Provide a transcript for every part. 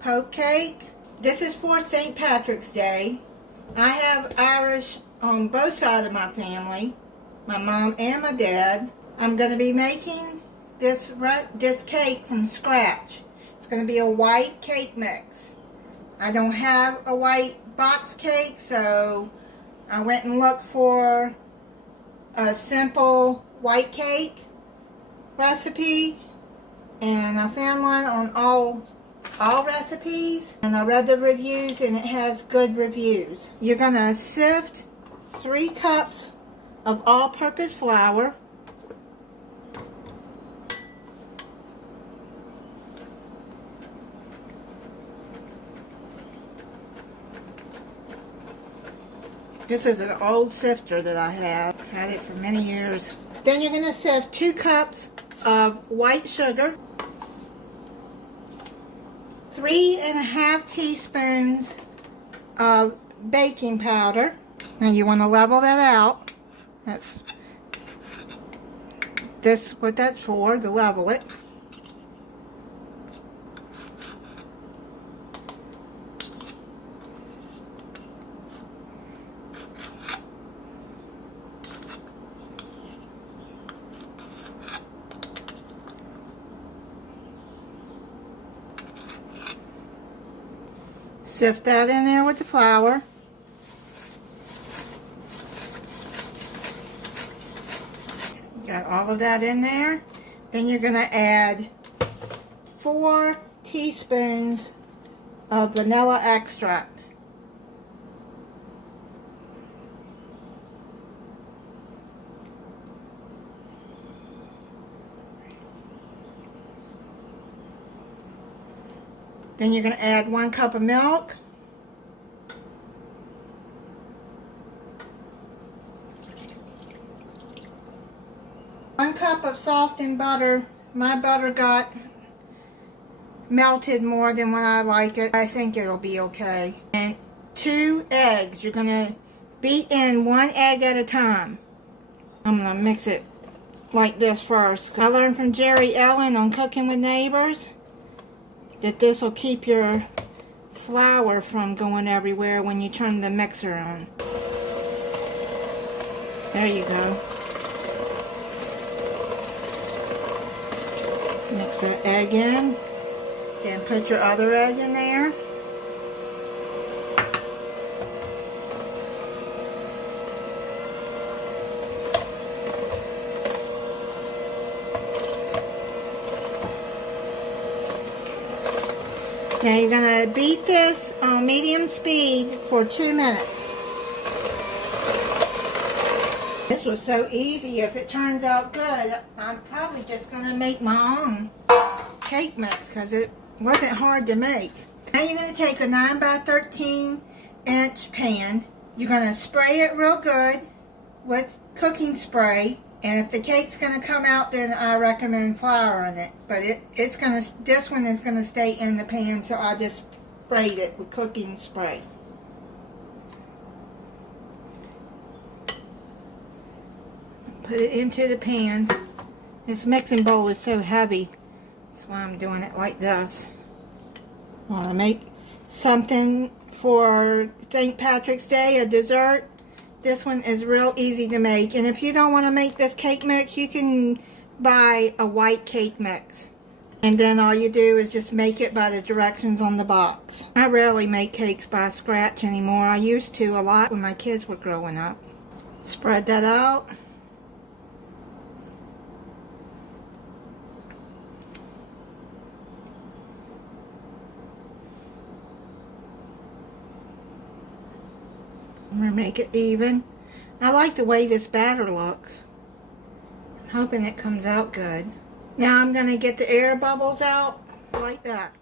poke cake. This is for St. Patrick's Day. I have Irish on both sides of my family, my mom and my dad. I'm going to be making this cake from scratch. It's going to be a white cake mix. I don't have a white box cake, so I went and looked for a simple white cake recipe, and I found one on all recipes, and I read the reviews and it has good reviews. You're going to sift 3 cups of all-purpose flour. This is an old sifter that I have. Had it for many years. Then you're going to sift 2 cups of white sugar, 3½ teaspoons of baking powder. Now you want to level that out. That's what that's for, to level it. Sift that in there with the flour. Got all of that in there. Then you're going to add 4 teaspoons of vanilla extract. Then you're going to add 1 cup of milk. One cup of softened butter. My butter got melted more than when I like it. I think it'll be okay. And 2 eggs. You're going to beat in 1 egg at a time. I'm going to mix it like this first. I learned from Jerry Ellen on Cooking with Neighbors that this will keep your flour from going everywhere when you turn the mixer on. There you go. Mix that egg in. Then put your other egg in there. Now you're going to beat this on medium speed for 2 minutes. This was so easy. If it turns out good, I'm probably just going to make my own cake mix because it wasn't hard to make. Now you're going to take a 9 by 13 inch pan. You're going to spray it real good with cooking spray. And if the cake's going to come out, then I recommend flour in it. But this one is going to stay in the pan, so I just sprayed it with cooking spray. Put it into the pan. This mixing bowl is so heavy. That's why I'm doing it like this. I want to make something for St. Patrick's Day, a dessert. This one is real easy to make. And if you don't want to make this cake mix, you can buy a white cake mix. And then all you do is just make it by the directions on the box. I rarely make cakes by scratch anymore. I used to a lot when my kids were growing up. Spread that out. I'm going to make it even. I like the way this batter looks. I'm hoping it comes out good. Now I'm going to get the air bubbles out like that.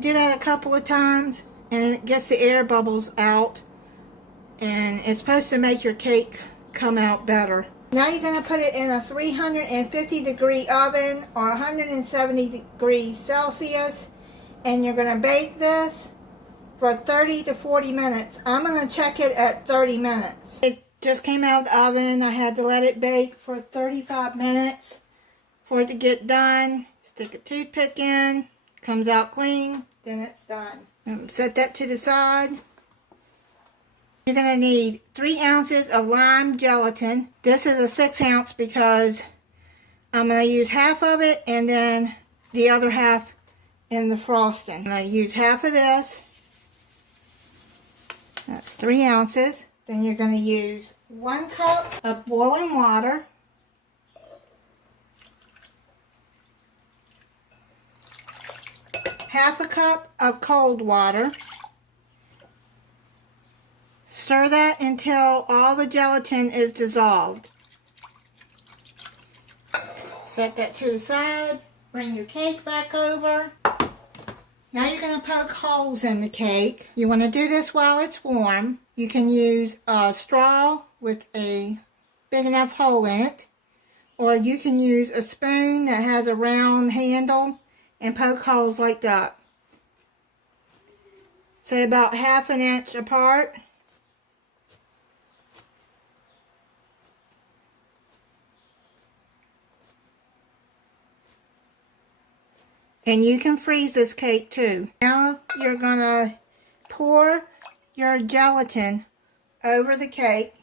Do that a couple of times and it gets the air bubbles out. And it's supposed to make your cake come out better. Now you're going to put it in a 350 degree oven or 170 degrees Celsius. And you're going to bake this for 30 to 40 minutes. I'm going to check it at 30 minutes. It just came out of the oven. I had to let it bake for 35 minutes. for it to get done. Stick a toothpick in, comes out clean, then it's done. Set that to the side. You're going to need 3 ounces of lime gelatin. This is a 6 ounce because I'm going to use half of it and then the other half in the frosting. I'm going to use half of this. That's 3 ounces. Then you're going to use 1 cup of boiling water. Half a cup of cold water. Stir that until all the gelatin is dissolved. Set that to the side. Bring your cake back over. Now you're going to poke holes in the cake. You want to do this while it's warm. You can use a straw with a big enough hole in it. Or you can use a spoon that has a round handle and poke holes like that. Say about 1/2 inch apart. And you can freeze this cake too. Now you're going to pour your gelatin over the cake.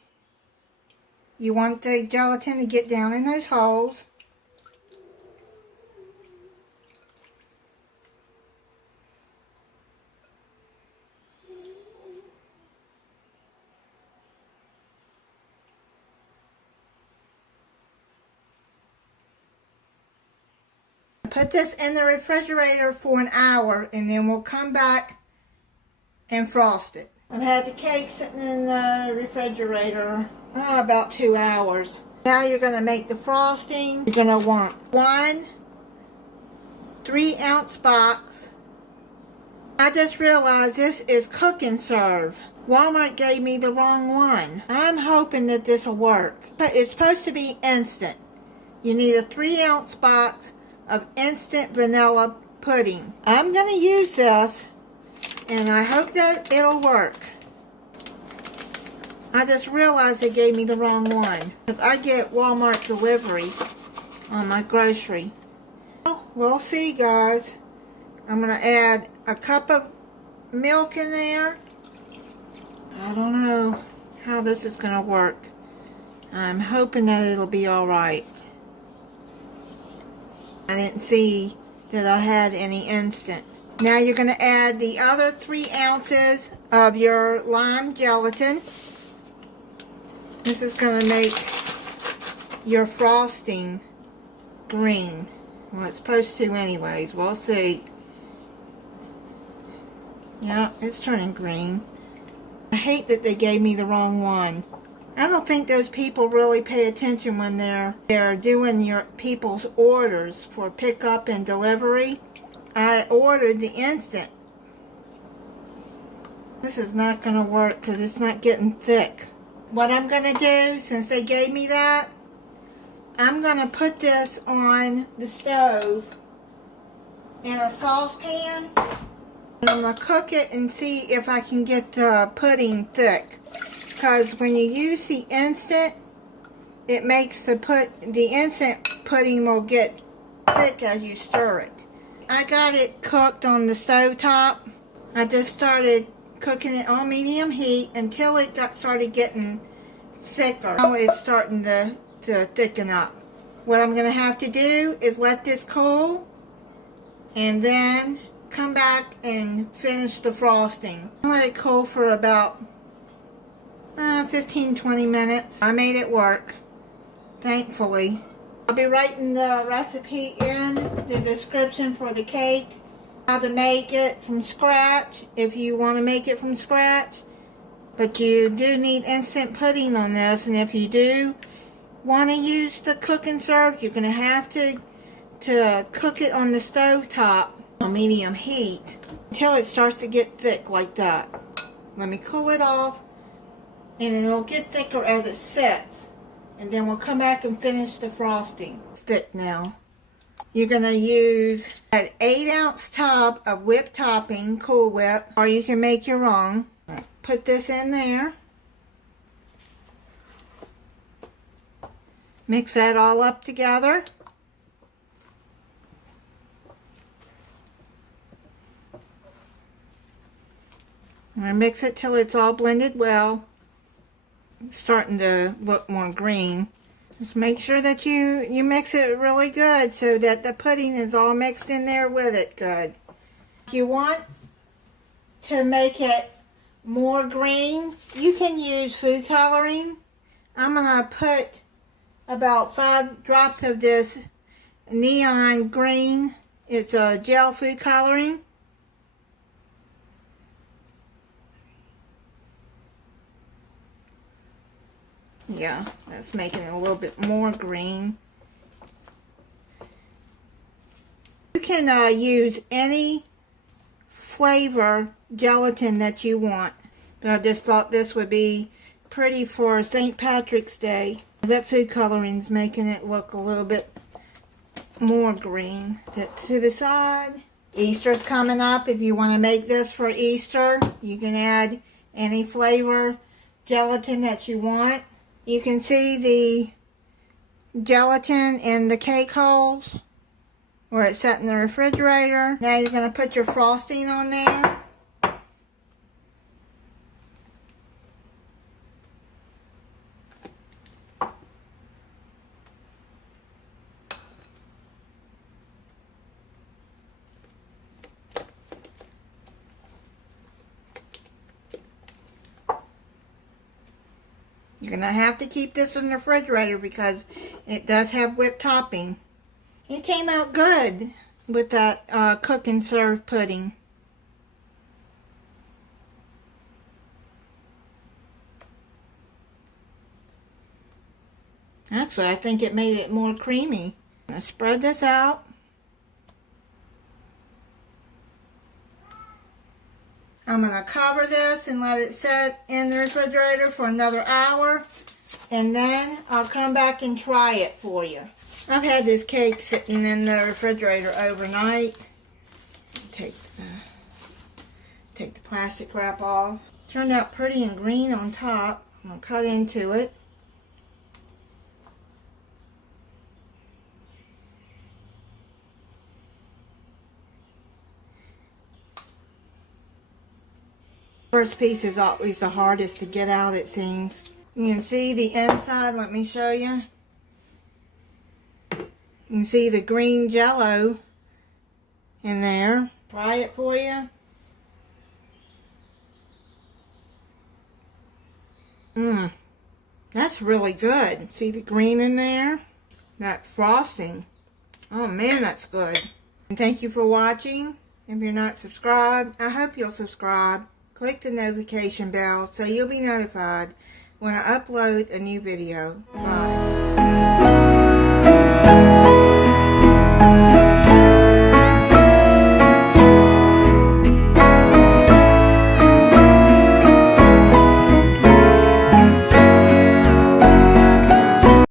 You want the gelatin to get down in those holes. Put this in the refrigerator for an hour and then we'll come back and frost it. I've had the cake sitting in the refrigerator about 2 hours. Now you're going to make the frosting. You're going to want 1 3-ounce box. I just realized this is cook and serve. Walmart gave me the wrong one. I'm hoping that this will work. But it's supposed to be instant. You need a 3-ounce box of instant vanilla pudding. I'm going to use this and I hope that it'll work. I just realized they gave me the wrong one because I get Walmart delivery on my grocery. Well, we'll see, guys. I'm going to add a cup of milk in there. I don't know how this is going to work. I'm hoping that it'll be alright. I didn't see that I had any instant. Now you're going to add the other 3 ounces of your lime gelatin. This is going to make your frosting green. Well, it's supposed to anyways. We'll see. Yeah, it's turning green. I hate that they gave me the wrong one. I don't think those people really pay attention when they're doing your people's orders for pickup and delivery. I ordered the instant. This is not going to work because it's not getting thick. What I'm going to do, since they gave me that, I'm going to put this on the stove in a saucepan. And I'm going to cook it and see if I can get the pudding thick. Because when you use the instant, it makes the instant pudding will get thick as you stir it. I got it cooked on the stove top. I just started cooking it on medium heat until it started getting thicker. Now it's starting to thicken up. What I'm going to have to do is let this cool and then come back and finish the frosting. Let it cool for about 15-20 minutes. I made it work, thankfully. I'll be writing the recipe in the description for the cake, how to make it from scratch if you want to make it from scratch. But you do need instant pudding on this, and if you do want to use the cook and serve, you're going to have to cook it on the stove top on medium heat until it starts to get thick like that. Let me cool it off. And it'll get thicker as it sets. And then we'll come back and finish the frosting. It's thick now. You're going to use an 8-ounce tub of whipped topping, Cool Whip, or you can make your own. Put this in there. Mix that all up together. I'm going to mix it till it's all blended well. It's starting to look more green. Just make sure that you mix it really good so that the pudding is all mixed in there with it good. If you want to make it more green, you can use food coloring. I'm going to put about 5 drops of this neon green. It's a gel food coloring. Yeah, that's making it a little bit more green. You can use any flavor gelatin that you want. But I just thought this would be pretty for St. Patrick's Day. That food coloring's making it look a little bit more green. That to the side. Easter's coming up. If you want to make this for Easter, you can add any flavor gelatin that you want. You can see the gelatin in the cake holes where it's set in the refrigerator. Now you're going to put your frosting on there. You're going to have to keep this in the refrigerator because it does have whipped topping. It came out good with that cook and serve pudding. Actually, I think it made it more creamy. I'm going to spread this out. I'm going to cover this and let it set in the refrigerator for another hour. And then I'll come back and try it for you. I've had this cake sitting in the refrigerator overnight. Take the plastic wrap off. Turned out pretty and green on top. I'm going to cut into it. First piece is always the hardest to get out, it seems. You can see the inside. Let me show you. You can see the green jello in there. Try it for you. That's really good. See the green in there? That frosting. Oh man, that's good. And thank you for watching. If you're not subscribed, I hope you'll subscribe. Click the notification bell so you'll be notified when I upload a new video. Bye.